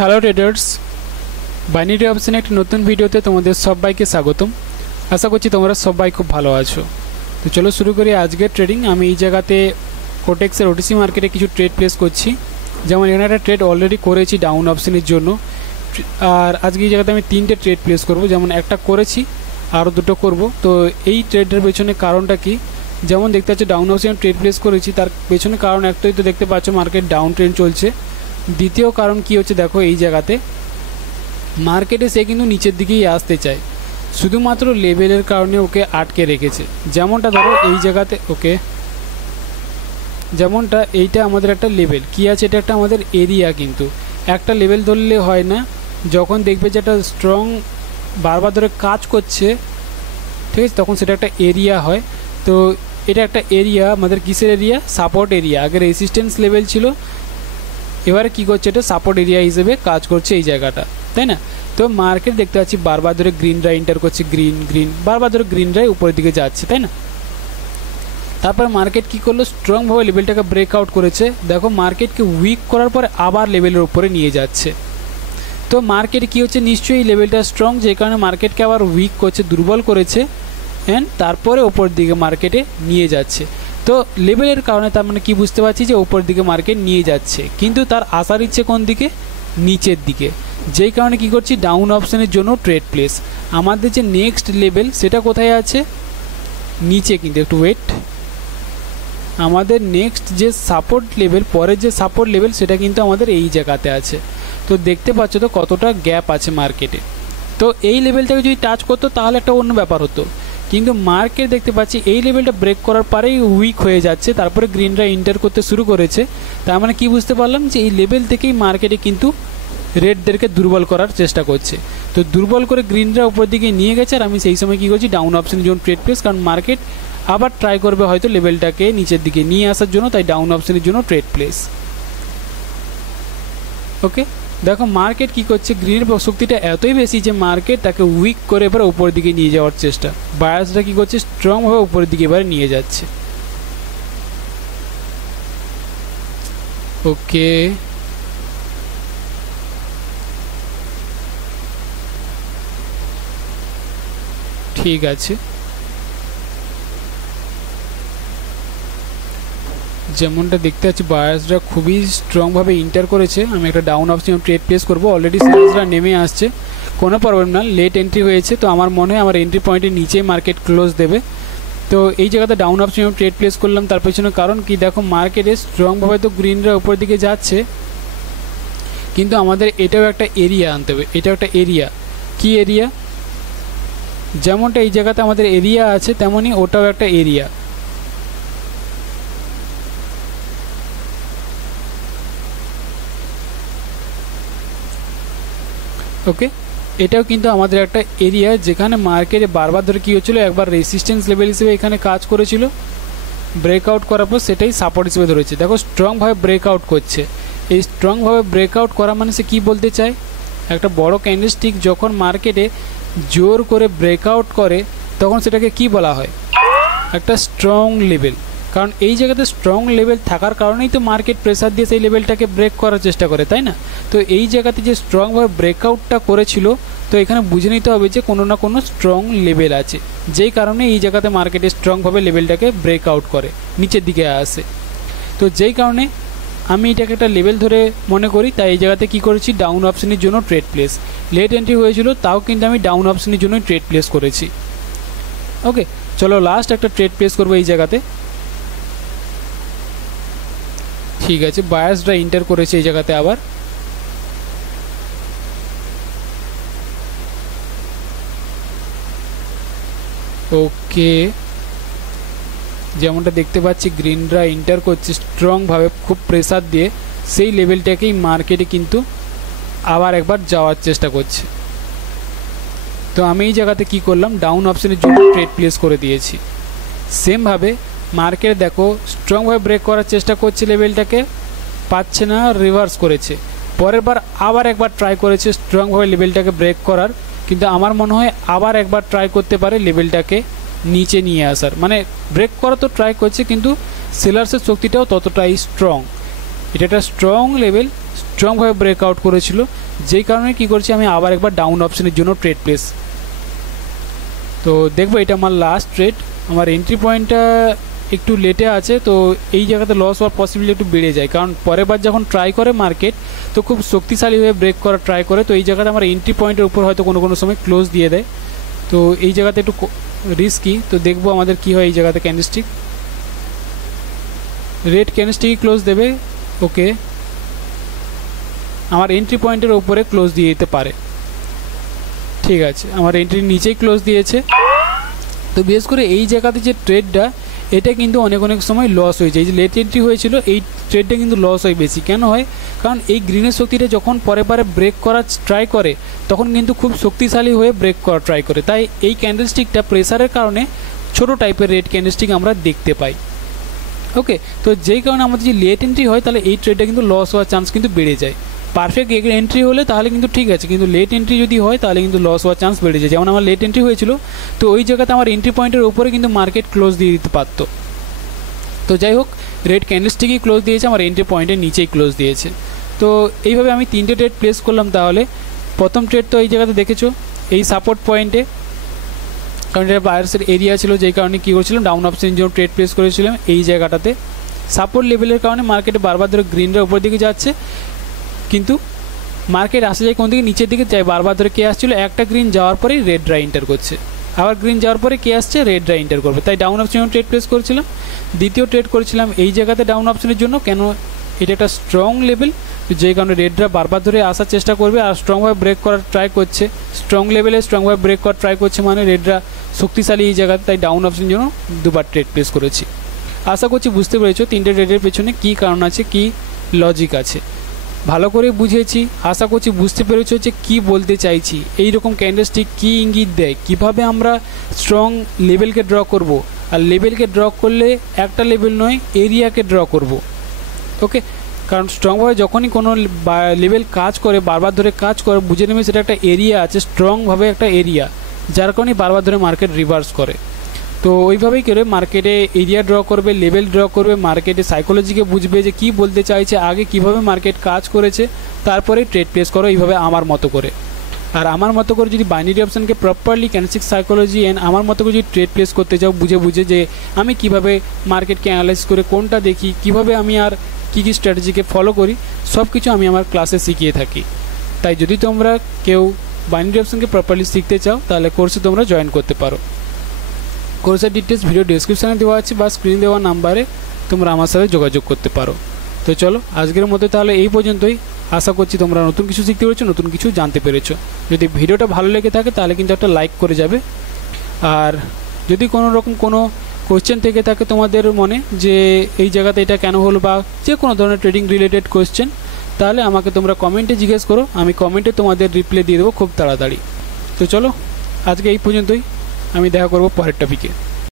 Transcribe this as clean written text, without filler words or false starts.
Hello traders, binary option একটি নতুন ভিডিওতে তোমাদের সবাইকে স্বাগতম। আশা করছি তোমরা সবাই খুব ভালো আছো। তো চলো শুরু করি আজকের ট্রেডিং। আমি এই জায়গাতে কোটেক্সের ওটিসি মার্কেটে কিছু ট্রেড প্লেস করছি। যেমন এখানে একটা ট্রেড অলরেডি করেছি ডাউন অপশনের জন্য, আর আজকে এই জায়গাতে আমি 3টে ট্রেড প্লেস করব। যেমন একটা করেছি, আরও 2টো করব। তো এই ট্রেডের পেছনে কারণটা কি? যেমন দেখতে পাচ্ছ ডাউন অপশনে ট্রেড প্লেস করেছি, তার পেছনে কারণ একটাই তো দেখতে পাচ্ছ, মার্কেট ডাউন ট্রেন্ড চলছে। দ্বিতীয় কারণ কি হচ্ছে, দেখো এই জায়গাতে মার্কেটে সে কিন্তু নিচের দিকেই আসতে চায়, শুধুমাত্র লেভেলের কারণে ওকে আটকে রেখেছে। যেমনটা ধরো এই জায়গাতে ওকে, যেমনটা এইটা আমাদের একটা লেভেল কি আছে, এটা একটা আমাদের এরিয়া। কিন্তু একটা লেভেল ধরলে হয় না, যখন দেখবে যে একটা স্ট্রং বারবার ধরে কাজ করছে, ঠিক আছে, তখন সেটা একটা এরিয়া হয়। তো এটা একটা এরিয়া, আমাদের কিসের এরিয়া? Support area. আগে রেজিস্ট্যান্স লেভেল ছিল, এবারে কি করছে, এটা সাপোর্ট এরিয়া হিসেবে কাজ করছে এই জায়গাটা, তাই না? তো মার্কেট দেখতে পাচ্ছি বারবার ধরে গ্রিন রাই এন্টার করছে, গ্রিন বারবার ধরে গ্রিন রাই উপরের দিকে যাচ্ছে, তাই না? তারপর মার্কেট কি করলো, স্ট্রংভাবে লেভেলটাকে ব্রেকআউট করেছে। দেখো মার্কেটকে উইক করার পরে আবার লেভেলের উপরে নিয়ে যাচ্ছে। তো মার্কেট কি হচ্ছে, নিশ্চয়ই লেভেলটা স্ট্রং, যে কারণে মার্কেটকে আবার উইক করছে, দুর্বল করেছে, অ্যান্ড তারপরে ওপর দিকে মার্কেটে নিয়ে যাচ্ছে। তো লেভেলের কারণে তার মানে কি বুঝতে পারছি যে ওপর দিকে মার্কেট নিয়ে যাচ্ছে, কিন্তু তার আসার ইচ্ছে কোন দিকে? নিচের দিকে। যেই কারণে কি করছি, ডাউন অপশনের জন্য ট্রেড প্লেস। আমাদের যে নেক্সট লেভেল সেটা কোথায় আছে? নিচে। কিন্তু একটু ওয়েট, আমাদের নেক্সট যে সাপোর্ট লেভেল, পরের যে সাপোর্ট লেভেল, সেটা কিন্তু আমাদের এই জায়গাতে আছে। তো দেখতে পাচ্ছ তো কতটা গ্যাপ আছে মার্কেটে। তো এই লেভেলটাকে যদি টাচ করতো তাহলে একটা অন্য ব্যাপার হতো, কিন্তু মার্কেট দেখতে পাচ্ছি এই লেভেলটা ব্রেক করার পরেই উইক হয়ে যাচ্ছে, তারপরে গ্রিনরা এন্টার করতে শুরু করেছে। তার মানে কি বুঝতে পারলাম যে এই লেভেল থেকেই মার্কেটে কিন্তু রেডদেরকে দুর্বল করার চেষ্টা করছে। তো দুর্বল করে গ্রিনরা উপর দিকে নিয়ে গেছে, আর আমি সেই সময় কী করছি, ডাউন অপশনের জন্য ট্রেড প্লেস। কারণ মার্কেট আবার ট্রাই করবে হয়তো লেভেলটাকে নিচের দিকে নিয়ে আসার জন্য, তাই ডাউন অপশনের জন্য ট্রেড প্লেস। ওকে, দেখো মার্কেট কি করছে, গ্রিনের শক্তিটা এতই বেশি যে মার্কেট তাকে উইক করে এবার উপরের দিকে নিয়ে যাওয়ার চেষ্টা। বায়াসটা কি করছে, স্ট্রংভাবে উপরের দিকে এবারে নিয়ে যাচ্ছে। ওকে, ঠিক আছে। যেমনটা দেখতে পাচ্ছি বায়াসরা খুবই স্ট্রংভাবে এন্টার করেছে। আমি একটা ডাউন অপশন ট্রেড প্লেস করবো। অলরেডি সেলসরা নেমে আসছে, কোনো প্রবলেম না, লেট এন্ট্রি হয়েছে। তো আমার মনে হয় আমার এন্ট্রি পয়েন্টের নিচেই মার্কেট ক্লোজ দেবে। তো এই জায়গাতে ডাউন অপশন ট্রেড প্লেস করলাম। তার পেছনে কারণ কি, দেখো মার্কেটে স্ট্রংভাবে তো গ্রিনরা উপর দিকে যাচ্ছে, কিন্তু আমাদের এটাও একটা এরিয়া আনতে হবে। এটাও একটা এরিয়া। কি এরিয়া? যেমনটা এই জায়গাতে আমাদের এরিয়া আছে, তেমনই ওটাও একটা এরিয়া। ওকে, এটাও কিন্তু আমাদের একটা এরিয়া, যেখানে মার্কেটে বারবার ধরে কী হচ্ছিলো, একবার রেসিস্ট্যান্স লেভেল হিসেবে এখানে কাজ করেছিল, ব্রেকআউট করার পর সেটাই সাপোর্ট হিসেবে ধরেছে। দেখো স্ট্রংভাবে ব্রেকআউট করছে। এই স্ট্রংভাবে ব্রেকআউট করা মানে সে কী বলতে চায়, একটা বড় ক্যান্ডেলস্টিক যখন মার্কেটে জোর করে ব্রেকআউট করে, তখন সেটাকে কি বলা হয়? একটা স্ট্রং লেভেল। কারণ এই জায়গাতে স্ট্রং লেভেল থাকার কারণেই তো মার্কেট প্রেসার দিয়ে সেই লেভেলটাকে ব্রেক করার চেষ্টা করে, তাই না? তো এই জায়গাতে যে স্ট্রংভাবে ব্রেকআউটটা করেছিল, তো এখানে বুঝে নিতে হবে যে কোনো না কোনো স্ট্রং লেভেল আছে, যেই কারণে এই জায়গাতে মার্কেটে স্ট্রংভাবে লেভেলটাকে ব্রেকআউট করে, নিচের দিকে আসে। তো যেই কারণে আমি এটাকে একটা লেভেল ধরে মনে করি, তাই এই জায়গাতে কী করেছি, ডাউন অপশনের জন্য ট্রেড প্লেস। লেট এন্ট্রি হয়েছিল, তাও কিন্তু আমি ডাউন অপশনের জন্যই ট্রেড প্লেস করেছি। ওকে, চলো লাস্ট একটা ট্রেড প্লেস করবো এই জায়গাতে। ঠিক আছে, বায়াসরা এন্টার করেছে এই জায়গাতে আবার। ওকে, যেমনটা দেখতে পাচ্ছি গ্রিনরা এন্টার করছে স্ট্রংভাবে, খুব প্রেসার দিয়ে সেই লেভেলটাকেই মার্কেটে কিন্তু আবার একবার যাওয়ার চেষ্টা করছে। তো আমি এই জায়গাতে কি করলাম, ডাউন অপশনের জন্য ট্রেড প্লেস করে দিয়েছি। সেমভাবে মার্কেট দেখো স্ট্রংভাবে ব্রেক করার চেষ্টা করছে, লেভেলটাকে পাচ্ছে না, রিভার্স করেছে। পরের বার আবার একবার ট্রাই করেছে স্ট্রংভাবে লেভেলটাকে ব্রেক করার, কিন্তু আমার মনে হয় আবার একবার ট্রাই করতে পারে লেভেলটাকে নিচে নিয়ে আসার। মানে ব্রেক করা তো ট্রাই করছে, কিন্তু সেলার্সের শক্তিটাও ততটাই স্ট্রং। এটা একটা স্ট্রং লেভেল, স্ট্রংভাবে ব্রেকআউট করেছিল, যেই কারণে কি করছি আমি আবার একবার ডাউন অপশনের জন্য ট্রেড প্লেস। তো দেখবো এটা আমার লাস্ট ট্রেড, আমার এন্ট্রি পয়েন্টটা একটু লেটে আছে, তো এই জায়গাতে লস হওয়ার পসিবিলিটি একটু বেড়ে যায়, কারণ পরের বার যখন ট্রাই করে মার্কেট তো খুব শক্তিশালী হয়ে ব্রেক করার ট্রাই করে, তো এই জায়গাতে আমার এন্ট্রি পয়েন্টের উপর হয়তো কোনো কোনো সময় ক্লোজ দিয়ে দেয়, তো এই জায়গাতে একটু রিস্কি। তো দেখবো আমাদের কি হয় এই জায়গাতে। ক্যান্ডেলস্টিক রেড ক্যান্ডেলস্টিক ক্লোজ দেবে, ওকে আমার এন্ট্রি পয়েন্টের উপরে ক্লোজ দিয়ে দিতে পারে, ঠিক আছে আমার এন্ট্রির নিচেই ক্লোজ দিয়েছে। তো বিশেষ করে এই জায়গাতে যে ট্রেডটা এটা কিন্তু অনেক সময় লস হয়েছে, এই যে লেট এন্ট্রি হয়েছিল এই ট্রেডটা কিন্তু লস হয় বেশি। কেন হয়? কারণ এই গ্রিনের শক্তিটা যখন পরে ব্রেক করার ট্রাই করে তখন কিন্তু খুব শক্তিশালী হয়ে ব্রেক করার ট্রাই করে, তাই এই ক্যান্ডেলস্টিকটা প্রেসারের কারণে ছোট টাইপের রেড ক্যান্ডেলস্টিক আমরা দেখতে পাই। ওকে, তো যেই কারণে আমাদের যদি লেট এন্ট্রি হয় তাহলে এই ট্রেডটা কিন্তু লস হওয়ার চান্স কিন্তু বেড়ে যায়। পারফেক্ট এন্ট্রি হলে তাহলে কিন্তু ঠিক আছে, কিন্তু লেট এন্ট্রি যদি হয় তাহলে কিন্তু লস হওয়ার চান্স বেড়ে যায়। যেমন আমার লেট এন্ট্রি হয়েছিল, তো ওই জায়গাতে আমার এন্ট্রি পয়েন্টের উপরে কিন্তু মার্কেট ক্লোজ দিয়ে দিতে পারতো। তো যাই হোক, রেড ক্যান্ডেলস্টিকই ক্লোজ দিয়েছে, আমার এন্ট্রি পয়েন্টের নিচেই ক্লোজ দিয়েছে। তো এইভাবে আমি 3টে ট্রেড প্লেস করলাম। তাহলে প্রথম ট্রেড তো এই জায়গাতে দেখেছো এই সাপোর্ট পয়েন্টে, কারণ এটা বায়ার্সের এরিয়া ছিল, যেই কারণে কী করেছিলাম ডাউন অপশনের জন্য ট্রেড প্লেস করেছিলাম। এই জায়গাটাতে সাপোর্ট লেভেলের কারণে মার্কেটে বারবার ধরে গ্রিনরা উপর দিকে যাচ্ছে, কিন্তু মার্কেট আসা যায় কোন দিকে, নিচের দিকে যায়। বারবার ধরে কে আসছিল, একটা গ্রিন যাওয়ার পরেই রেডরা এন্টার করছে, আবার গ্রিন যাওয়ার পরে কে আসছে, রেডরা এন্টার করবে, তাই ডাউন অপশনে ট্রেড প্লেস করেছিলাম। দ্বিতীয় ট্রেড করেছিলাম এই জায়গাতে ডাউন অপশনের জন্য, কেন এটা একটা স্ট্রং লেভেল, যে কারণে রেডরা বারবার ধরে আসার চেষ্টা করবে আর স্ট্রংভাবে ব্রেক করার ট্রাই করছে, স্ট্রং লেভেলে স্ট্রংভাবে ব্রেক করার ট্রাই করছে, মানে রেডরা শক্তিশালী এই জায়গাতে, তাই ডাউন অপশনের জন্য দুবার ট্রেড প্লেস করেছি। আশা করছি বুঝতে পেরেছো 3টে ট্রেডের পেছনে কী কারণ আছে, কী লজিক আছে, ভালো করে বুঝেছি। আশা করছি বুঝতে পেরেছো যে কী বলতে চাইছি, এই রকম ক্যান্ডেলস্টিক কী ইঙ্গিত দেয়, কিভাবে আমরা স্ট্রং লেভেলকে ড্র করব, আর লেভেলকে ড্র করলে একটা লেভেল নয় এরিয়াকে ড্র করব। ওকে, কারণ স্ট্রংভাবে যখনই কোনো লেভেল কাজ করে, বারবার ধরে কাজ করে, বুঝে নেবে সেটা একটা এরিয়া আছে, স্ট্রংভাবে একটা এরিয়া, যার কারণেই বারবার ধরে মার্কেট রিভার্স করে। তো ওইভাবেই করে মার্কেটে এরিয়া ড্র করবে, লেভেল ড্র করবে, মার্কেটে সাইকোলজিকে বুঝবে যে কী বলতে চাইছে, আগে কিভাবে মার্কেট কাজ করেছে, তারপরে ট্রেড প্লেস করো এইভাবে আমার মতো করে। আর আমার মতো করে যদি বাইনারি অপশনকে প্রপারলি ক্যান্ডেলস্টিক সাইকোলজি অ্যান্ড আমার মতো করে যদি ট্রেড প্লেস করতে যাও, বুঝে যে আমি কিভাবে মার্কেটকে অ্যানালাইজ করে কোনটা দেখি, কিভাবে আমি আর কী স্ট্র্যাটেজিকে ফলো করি, সব কিছু আমি আমার ক্লাসে শিখিয়ে থাকি। তাই যদি তোমরা কেউ বাইনারি অপশনকে প্রপারলি শিখতে চাও তাহলে কোর্সে তোমরা জয়েন করতে পারো। কোর্সের ডিটেলস ভিডিও ডেসক্রিপশানে দেওয়া আছে বা স্ক্রিনে দেওয়া নাম্বারে তোমরা আমার সাথে যোগাযোগ করতে পারো। তো চলো আজকের মতো তাহলে এই পর্যন্তই। আশা করছি তোমরা নতুন কিছু শিখতে পেরেছো, নতুন কিছু জানতে পেরেছো। যদি ভিডিওটা ভালো লেগে থাকে তাহলে কিন্তু একটা লাইক করে যাবে, আর যদি কোনো রকম কোনো কোয়েশ্চেন থেকে থাকে তোমাদের মনে যে এই জায়গাতে এটা কেন হলো, বা যে কোনো ধরনের ট্রেডিং রিলেটেড কোয়েশ্চেন, তাহলে আমাকে তোমরা কমেন্টে জিজ্ঞেস করো, আমি কমেন্টে তোমাদের রিপ্লাই দিয়ে দেবো খুব তাড়াতাড়ি। তো চলো আজকে এই পর্যন্তই, আমি দেখা করবো পরের টপিকে।